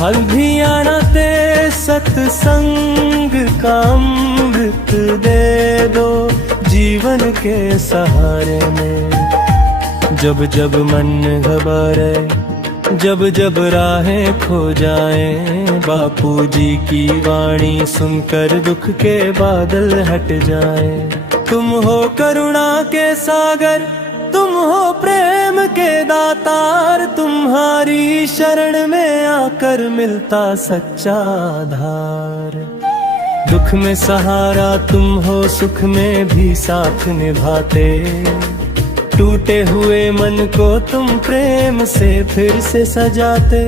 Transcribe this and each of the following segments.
फल भी आना ते सत्संग का अमृत दे दो जीवन के सहारे में। जब जब मन घबराए, जब जब राहें खो जाए, बापू जी की वाणी सुनकर दुख के बादल हट जाए। तुम हो करुणा के सागर, तुम हो प्रेम के दातार, तुम्हारी शरण में आकर मिलता सच्चा आधार। दुख में सहारा तुम हो, सुख में भी साथ निभाते, टूटे हुए मन को तुम प्रेम से फिर से सजाते।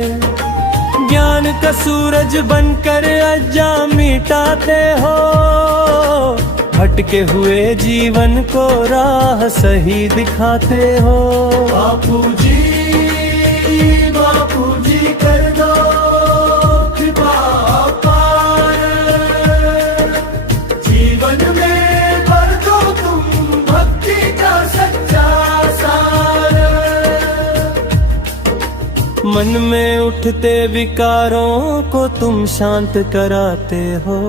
ज्ञान का सूरज बनकर अज्जा मिटाते हो, भटके हुए जीवन को राह सही दिखाते हो। बापू जी कर दो कृपा पार, जीवन में भर दो तुम भक्ति का सच्चा सार। मन में उठते विकारों को तुम शांत कराते हो,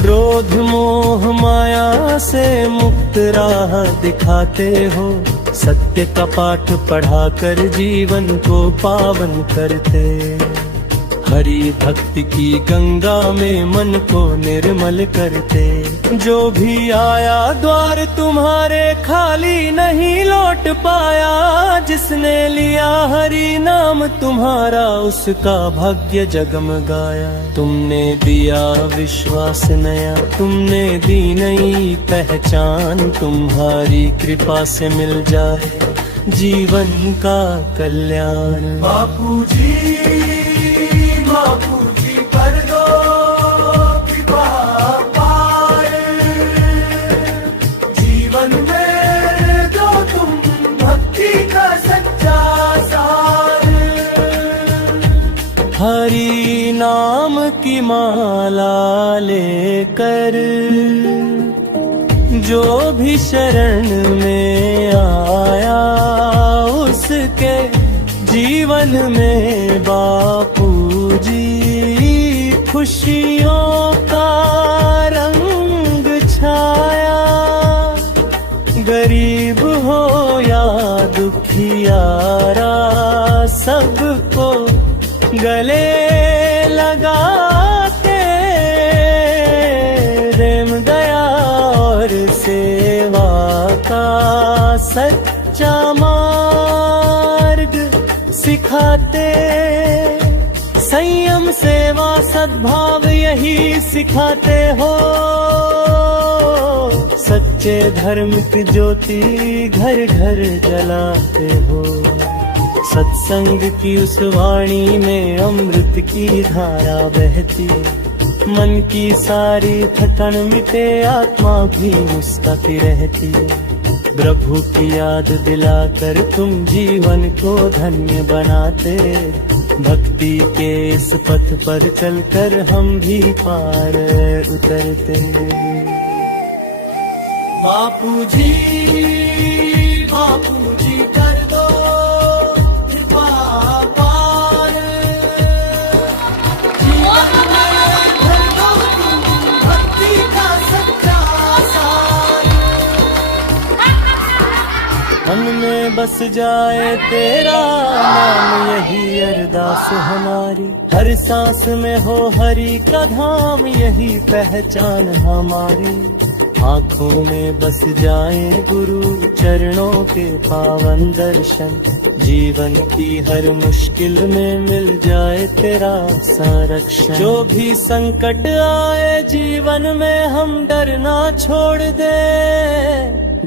क्रोध मोह माया से मुक्त राह दिखाते हो। सत्य का पाठ पढ़ाकर जीवन को पावन करते, हरि भक्ति की गंगा में मन को निर्मल करते। जो भी आया द्वार तुम्हारे खाली नहीं लौट पाया, जिसने लिया हरि नाम तुम्हारा उसका भाग्य जगमगाया। तुमने दिया विश्वास नया, तुमने दी नई पहचान, तुम्हारी कृपा से मिल जाए जीवन का कल्याण। बापू जी कर दो कृपा पार, जीवन में दो तुम भक्ति का सच्चा सार। हरि नाम की माला लेकर जो भी शरण में आया, उसके जीवन में बापू जी खुशियों का रंग छाया। गरीब हो या दुखियारा, सबको गले लगाते, प्रेम दया और सेवा का सच्चा मार्ग सिखाते। संयम सेवा सद्भाव यही सिखाते हो, सच्चे धर्म की ज्योति घर घर जलाते हो। सत्संग की उस वाणी में अमृत की धारा बहती, मन की सारी थकन मिटे, आत्मा भी मुस्कुराती रहती। प्रभु की याद दिलाकर तुम जीवन को धन्य बनाते, भक्ति के इस पथ पर चलकर हम भी पार उतरते। बापू जी कर दो कृपा पार, जीवन में भर दो तुम भक्ति का सच्चा सार। मन में बस जाए तेरा नाम, यही अरदास हमारी। हर सांस में हो हरि का धाम, यही पहचान हमारी। आँखों में बस जाए गुरु चरणों के पावन दर्शन, जीवन की हर मुश्किल में मिल जाए तेरा संरक्षण। जो भी संकट आए जीवन में हम डरना छोड़ दे,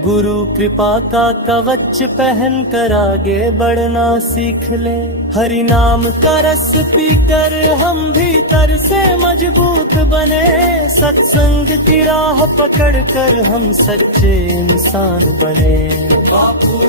गुरु कृपा का कवच पहन कर आगे बढ़ना सीख ले। हरि नाम का रस पीकर हम भीतर से मजबूत बने, सत्संग की राह पकड़ कर हम सच्चे इंसान बने। बापू